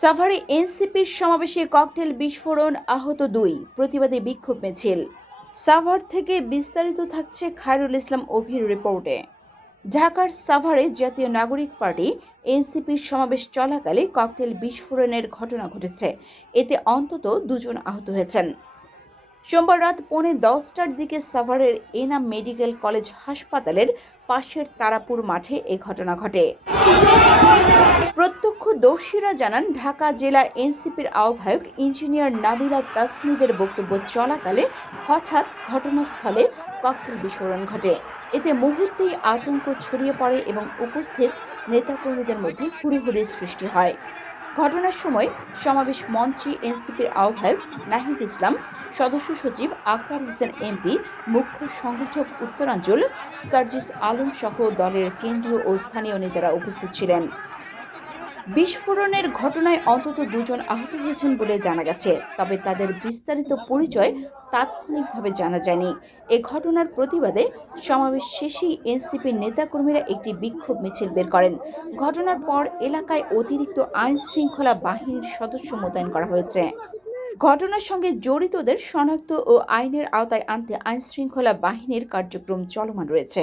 সাভারে এনসিপির সমাবেশে ককটেল বিস্ফোরণ, আহত 2, প্রতিবাদে বিক্ষোভ মিছিল। সাভার থেকে বিস্তারিত থাকছে খায়রুল ইসলাম অভির রিপোর্টে। ঢাকার সাভারে জাতীয় নাগরিক পার্টি এনসিপির সমাবেশ চলাকালে ককটেল বিস্ফোরণের ঘটনা ঘটেছে। এতে অন্তত 2 জন আহত হয়েছেন। সোমবার রাত 10:15টার দিকে সাভারের এনাম মেডিকেল কলেজ হাসপাতালের পাশের তারাপুর মাঠে এ ঘটনা ঘটে। প্রত্যক্ষদর্শীরা জানান, ঢাকা জেলা এনসিপির আহ্বায়ক ইঞ্জিনিয়ার নাবিলা তাসনিদের বক্তব্য চলাকালে হঠাৎ ঘটনাস্থলে ককটেল বিস্ফোরণ ঘটে। এতে মুহূর্তেই আতঙ্ক ছড়িয়ে পড়ে এবং উপস্থিত নেতাকর্মীদের মধ্যে হুড়োহুড়ির সৃষ্টি হয়। ঘটনার সময় সমাবেশ মঞ্চে এনসিপির আহ্বায়ক নাহিদ ইসলাম, সদস্য সচিব আক্তার হোসেন এমপি, মুখ্য সংগঠক উত্তরাঞ্চল সার্জিস আলম সহ দলের কেন্দ্রীয় ও স্থানীয় নেতারা উপস্থিত ছিলেন। বিস্ফোরণের ঘটনায় অন্তত 2 জন আহত হয়েছেন বলে জানা গেছে, তবে তাদের বিস্তারিত পরিচয় তাৎক্ষণিকভাবে জানা যায়নি। এ ঘটনার প্রতিবাদে সমাবেশ শেষেই এনসিপির নেতাকর্মীরা একটি বিক্ষোভ মিছিল বের করেন। ঘটনার পর এলাকায় অতিরিক্ত আইন শৃঙ্খলা বাহিনীর সদস্য মোতায়েন করা হয়েছে। ঘটনার সঙ্গে জড়িতদের শনাক্ত ও আইনের আওতায় আনতে আইন শৃঙ্খলা বাহিনীর কার্যক্রম চলমান রয়েছে।